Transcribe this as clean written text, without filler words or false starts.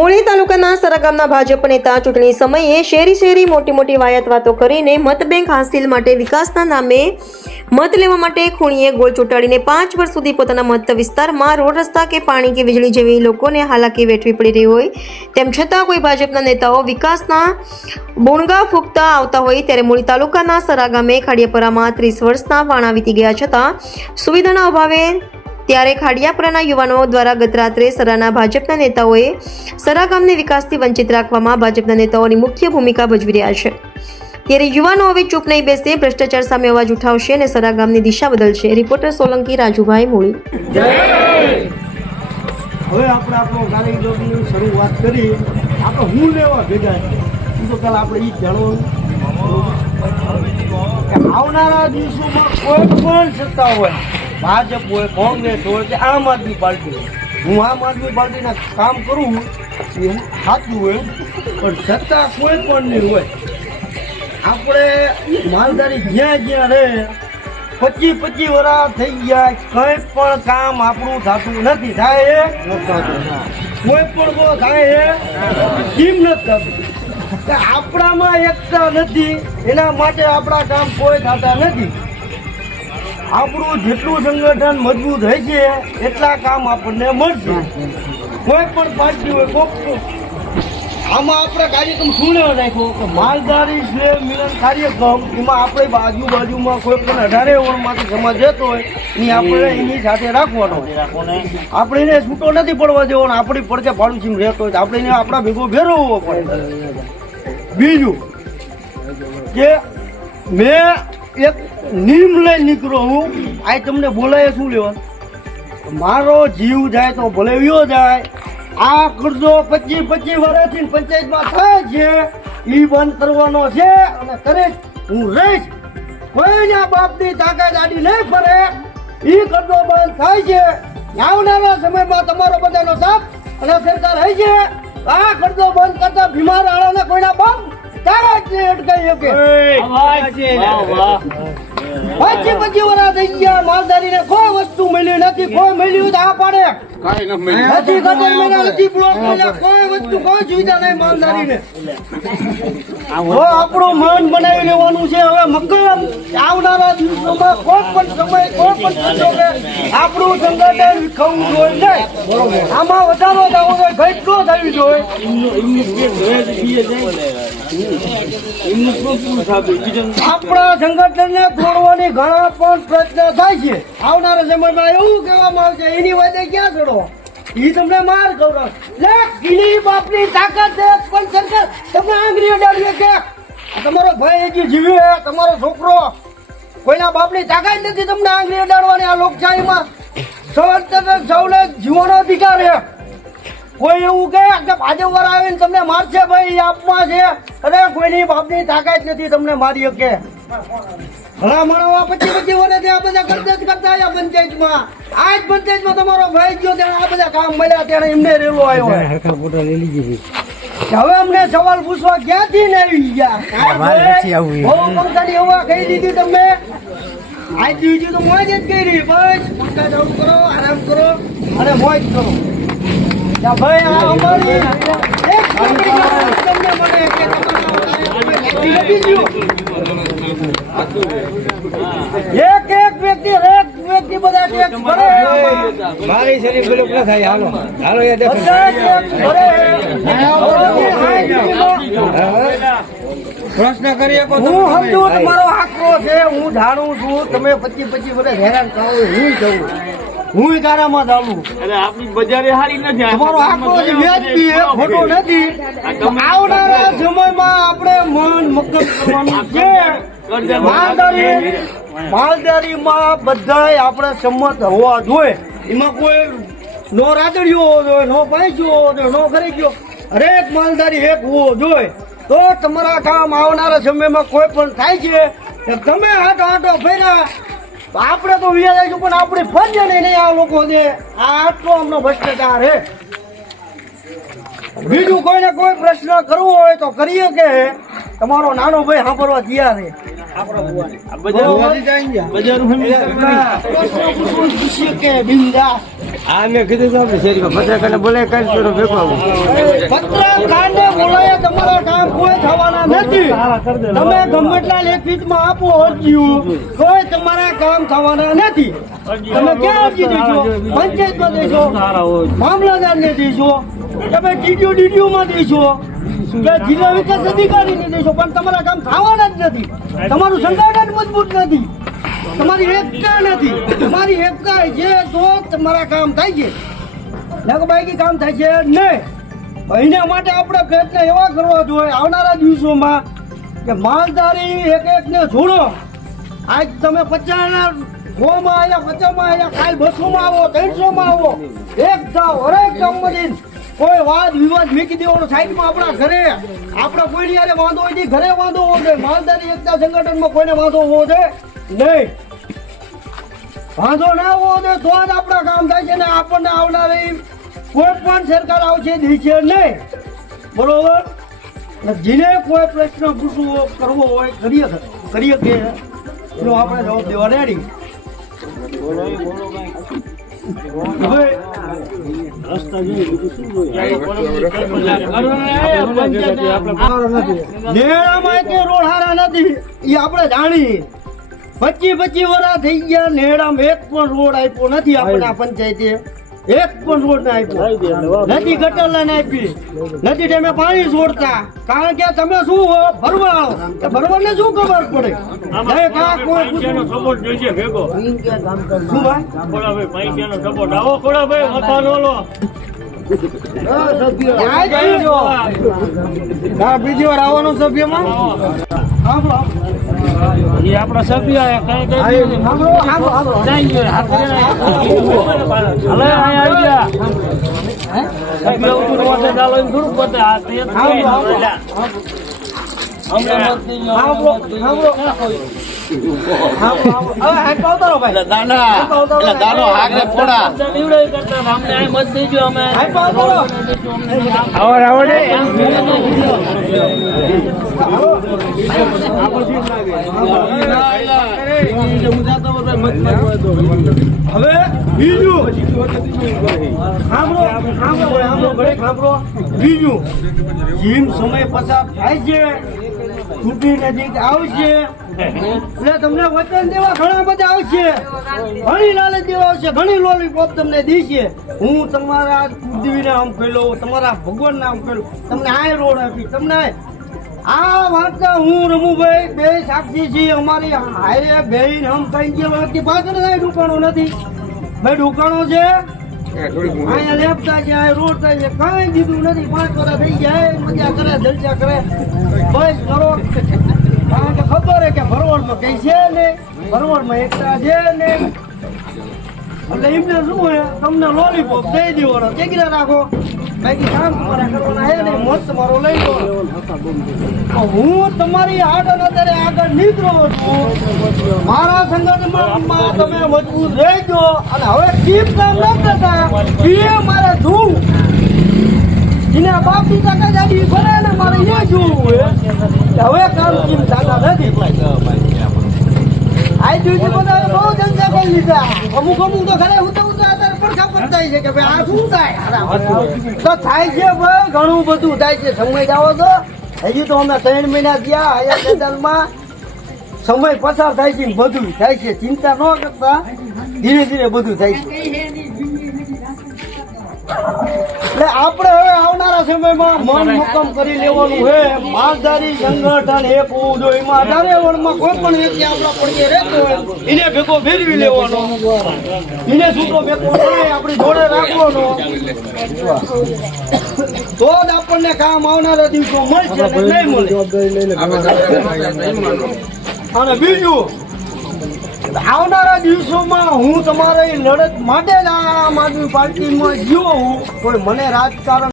મૂળી તાલુકાના સરા ગામના ભાજપ નેતા ચૂંટણી સમયે શેરી મોટી મોટી વાયત વાતો કરીને મત બેંક હાંસિલ માટે વિકાસના નામે મત લેવા માટે ખૂણીએ ગોળ ચોંટાડીને 5 વર્ષ સુધી પોતાના મત વિસ્તારમાં રોડ રસ્તા કે પાણી કે વીજળી જેવી લોકોને હાલાકી વેઠવી પડી રહી હોય તેમ છતાં કોઈ ભાજપના નેતાઓ વિકાસના બોણગા ફૂંકતા આવતા હોય ત્યારે મૂળી તાલુકાના સરા ગામે ખાડિયાપરામાં 30 વર્ષના વાણા વીતી ગયા છતાં સુવિધાના અભાવે ત્યારે ખાડિયાપરાના યુવાનો દ્વારા ગત રાત્રે સરાના ભાજપના નેતાઓએ સરા ગામને વિકાસથી વંચિત રાખવામાં ભાજપના નેતાઓની મુખ્ય ભૂમિકા ભજવી રહ્યા છે ત્યારે યુવાનો હવે ચૂપ નહીં બેસે, ભ્રષ્ટાચાર સામે અવાજ ઉઠાવશે અને સરા ગામની દિશા બદલશે. રિપોર્ટર સોલંકી રાજુભાઈ મૂળી. હવે આપણે આપણો કાર્યક્રમની શરૂઆત કરી. આપણે હું લેવા ભેગા તો પહેલાં આપણે એ જાણવાનું આવનારા દિવસોમાં કોઈ પણ સત્તા હોય, ભાજપ હોય, કોંગ્રેસ હોય કે આમ આદમી પાર્ટી હોય, હું આમ આદમી પાર્ટીના કામ કરું એ સાચું હોય, પણ સત્તા કોઈ પણ નહીં હોય. આપણે માલધારી જ્યાં જ્યાં રહે 25 વર્ષ થઈ ગયા, કંઈ પણ કામ આપણું થતું નથી. થાય એ કોઈ પણ બહુ થાય એ કેમ નથી થતું? આપણામાં એકતા નથી, એના માટે આપણા કામ કોઈ થતા નથી. આપણું જેટલું સંગઠન મજબૂત હશે એટલા કામ આપણને મળશે. કોઈ પણ પાર્ટી હોય આમાં આપણે કાર્યક્રમ સુણ્યો નાખ્યો કે માલધારી સ્નેહ મિલન કાર્યક્રમ, એમાં આપણે બાજુમાં કોઈ પણ 18 વર્ષમાંથી સમાજ રહેતો હોય એ આપણે એની સાથે રાખવાનો. આપણે એને છૂટો નથી પડવા દેવાનો. આપણી પડકે પાડોશી રહેતો હોય તો આપણે એને આપણા ભેગો ફેરવવો પડે. બીજું કે મેં એક નિયમ લઈ નીકળ્યો હું, આ તમને બોલાય શું લેવા, મારો જીવ જાય તો ભલે વ્યો જાય. આ કરજો 25 વર્ષથી પંચાયતમાં થાય છે એ બંધ કરવાનો છે અને કરે હું રહીશ. કોઈના બાપની તાકાત આડી નહીં ફરે, એ કરજો બંધ થાય છે. આવનારા સમયમાં તમારો બધાનો સાથ અને સરકાર હોય છે. આ કરજો બંધ કરતા બીમાર આળાને કોઈના બાપ તાકાત નહીં અટકાઈ શકે. 25 વર્ષ થઈ ગયા, માલધારીને કોઈ વસ્તુ મળી નથી. કોઈ મળ્યું તો આ પાડે નથી, બ્લોક મળ્યા, કોઈ વસ્તુ કોઈ સુવિધા નહીં માલધારીને. તો આપણું મન બનાવી લેવાનું છે. હવે મક્કમ આવનારા દિવસોમાં કોઈ પણ સમય કોઈ પણ સંજોગે આપણું સંગઠન વિખરવું જોઈએ નહીં. આમાં વધારો થવો જોઈએ, ઘટતો થવી જોઈએ. આપણા સંગઠનને તોડવાની ઘણા પણ પ્રયત્ન થાય છે. આવનારા સમયમાં એવું કહેવામાં આવશે એની વાદે ક્યાં ચડો, એ તમને માર ખવડાવ. ગીલી બાપની તાકાત છે પણ સરકાર તમને આંગળી અડાડીએ કે તમારો ભાઈ હજી જીવ્યો, તમારો છોકરો, કોઈના બાપની તાકાત નથી તમને આંગળી અડાડવાની. આ લોકશાહીમાં સૌને જીવવાનો અધિકાર છે. કોઈ એવું કહે કે ભાજપ વાળા આવીને તમને મારશે, ભાઈ આપમાં છે, અરે કોઈની બાપની તાકાત નથી તમને મારી શકે. ઘણા માણવા 25 વર્ષથી આ બધા કરતા આવ્યા પંચાયતમાં. આ જ પંચાયતમાં તમારો ભાઈ ગયો ત્યારે આ બધા કામ મળ્યા ત્યારે એમને રેલો આવ્યો. હવે અમને સવાલ પૂછવા ક્યાંથી ને આવી ગયા? બહુ પંખાની હવા કહી દીધી તમને. આજ દીધી તો મોજ જ કરી. બસ પંખા ચાલુ કરો, આરામ કરો અને મોજ કરો. ભાઈ આ અમારી એક વ્યક્તિ બધા ટેક્સ ભરે. મારી શરીર બિલ ના થાય. હાલો હાલો પ્રશ્ન કરીએ. હું સમજુ તમારો આક્રો છે, હું જાણું છું. તમે 25 વર્ષ હેરાન કરો, હું જવું, હું તારામાં ચાલુ. આપણી બજારે હારી નથી. તમારો આખો વ્યાજબી ખોટો નથી. આવનારા સમયમાં આપણે મન મક્કમ કરવાનું છે. માલધારીમાં બધાય આપણે સંમત હોવા જોઈએ. એમાં કોઈ નો રાદડિયો હોવો જોઈએ, નો પૈસ્યો હોવો જોઈએ, નો કરી ગયો. હરેક માલધારી એક હોવો જોઈએ. તો તમારા કામ આવનારા સમયમાં કોઈ પણ થાય છે. તમે આટો ફેર્યા આપણે તો વ્યાજ પણ આપણી ફરજ નહીં આ લોકો છે. આ આટલો અમનો ભ્રષ્ટાચાર છે. બીજું કોઈને કોઈ પ્રશ્ન કરવો હોય તો કરીએ કે તમારો નાનો ભાઈ સાંભળવા તૈયાર છે. આ મેં કીધું તો આપણે શેરીમાં પત્રકારને બોલાય કાઢી તો ભેગો આવું. પત્રકારને બોલાય તમારા કામ કોઈ થવાના નથી. તમે ગમે એટલા લેખિતમાં આપો અરજીઓ, કોઈ તમારા કામ થવાના નથી. તમે ક્યાં અરજી દેશો? પંચાયતમાં દેશો, મામલતદારને દેશો, તમે ડીડીઓમાં દેશો કે જિલ્લા વિકાસ અધિકારીને દેશો, પણ તમારા કામ થવાના જ નથી. તમારું સંગઠન મજબૂત નથી, તમારી એકતા નથી. તમારી એકતા છે તો તમારા કામ થાય છે, બાકી કામ થાય છે નહીં. એના માટે આપણે પ્રયત્ન એવા કરવા જોઈએ આવનારા દિવસોમાં કે માલધારી એક એકને જોડો. આજ તમે 50 100માં આવ્યા, 50માં આવ્યા, કાલ 200માં આવો, 300માં આવો, એક જાઓ હરેક ગામમાં કોઈ વાદ વિવાદ મૂકી દેવાનો સાઈડમાં. આપણા ઘરે આપણા કોઈની યારે વાંધો હોય ઘરે વાંધો હોવો જોઈએ. માલધારી એકતા સંગઠનમાં કોઈને વાંધો હોવો જોઈએ નહીં. વાંધો ના હોવો જોઈએ તો જ આપણા કામ થાય છે ને આપણને આવનારી કોઈ પણ સરકાર આવશે દેશે નહીં. બરોબર? જેને કોઈ પ્રશ્ન પૂછવો કરવો હોય કરીએ કે એનો આપણે જવાબ દેવા રેડી. નેડામાં કે રોડ હારા નથી એ આપણે જાણી. 25 વર્ષ થઈ ગયા નેડામાં એક પણ રોડ આપ્યો નથી. આપણે આ પંચાયતે એક પણ રોડ ના આપ્યો નથી. ગટર લાઈન આપી નથી. ટાઈમે પાણી છોડતા. કારણ કે તમે શું હો ભરવાડો, ભરવાડને શું ખબર પડે? સપોર્ટ જોઈએ ભેગો. શું ભાઈ? ખોડાભાઈ પૈસાનો સપોર્ટ આવો. ખોડાભાઈ મથાનો લો. બીજી વાર આવવાનું સભ્યમાં એ આપણા સભ્ય કઈ કઈ હવે બીજું બીજું જેમ સમય પસાર થાય છે, ચૂંટણી નજીક આવશે એટલે તમને વચન દેવા ઘણા બધા આવશે, ઘણી લાલચ દેવા આવશે, ઘણી લોલીપોપ તમને દેશે. હું તમારા પૃથ્વી નામ ખેલો, તમારા ભગવાન નામ ખેલો, તમને આ રોડ આપી, તમને આ વાતના હું રમુભાઈ બે સાક્ષી છીએ. અમારી હારે બેન હમ કઈ ગયેલો નથી. પાછળ દુકાનો નથી ભાઈ, દુકાનો છે અહીંયા લેપતા છે, આ રોડ થાય છે, કઈ દીધું નથી. 5 વર્ષ થઈ ગયા, મજા કરે, જલસા કરે, બસ કરો. કારણ કે ખબર હે કે ભરવડમાં કઈ છે ને, ભરવડમાં એકતા છે ને, એટલે એમને શું હોય તમને લોલીપોપ દઈ દેવાનો, ચેકડા રાખો, બાકી કામ તમારે કરવાના હે નહીં, મત તમારો લઈ લો. હું તમારી અત્યારે આગળ નીકળો છું. મારા સંગઠનમાં તમે મજબૂત રહેજો. અને હવે ટીમ કામ ન કરતા એ મારે જોવું. જેના બાપ પિતા કાજાડી ભરે ને મારે એ જોવું. હવે કામ ટીમ થતા નથી. આ ડ્યુટી બધા બહુ જલસા કરી લીધા. અમુક તો ખરે ઉતા અત્યારે પડખા પતાય છે કે ભાઈ આ શું થાય તો થાય છે ભાઈ, ઘણું બધું થાય છે. સમય જાઓ તો હજી તો અમે 3 મહિના થયા અહીંયા મેદાનમાં. સમય પસાર થાય છે, બધું થાય છે. ચિંતા ન કરતા, ધીરે ધીરે બધું થાય છે. એટલે આપણે હવે આવનારા સમયમાં મન મુક્કમ કરી લેવાનું છે. માલધારી સંગઠન એક હોવું જોઈએ. એમાં 18 વર્ષમાં કોઈ પણ વ્યક્તિ આપણા પડકે રહેતો હોય એને ભેગો ફેરવી લેવાનો, એને છૂટો ભેગો નહીં આપણી જોડે રાખવાનો, તો જ આપણને કામ આવનારા દિવસો મળશે ને નહીં મળે. અને બીજું આવનારા દિવસોમાં હું તમારી લડત માટે જ આમ આદમી પાર્ટીમાં જીવો હું. કોઈ મને રાજકારણ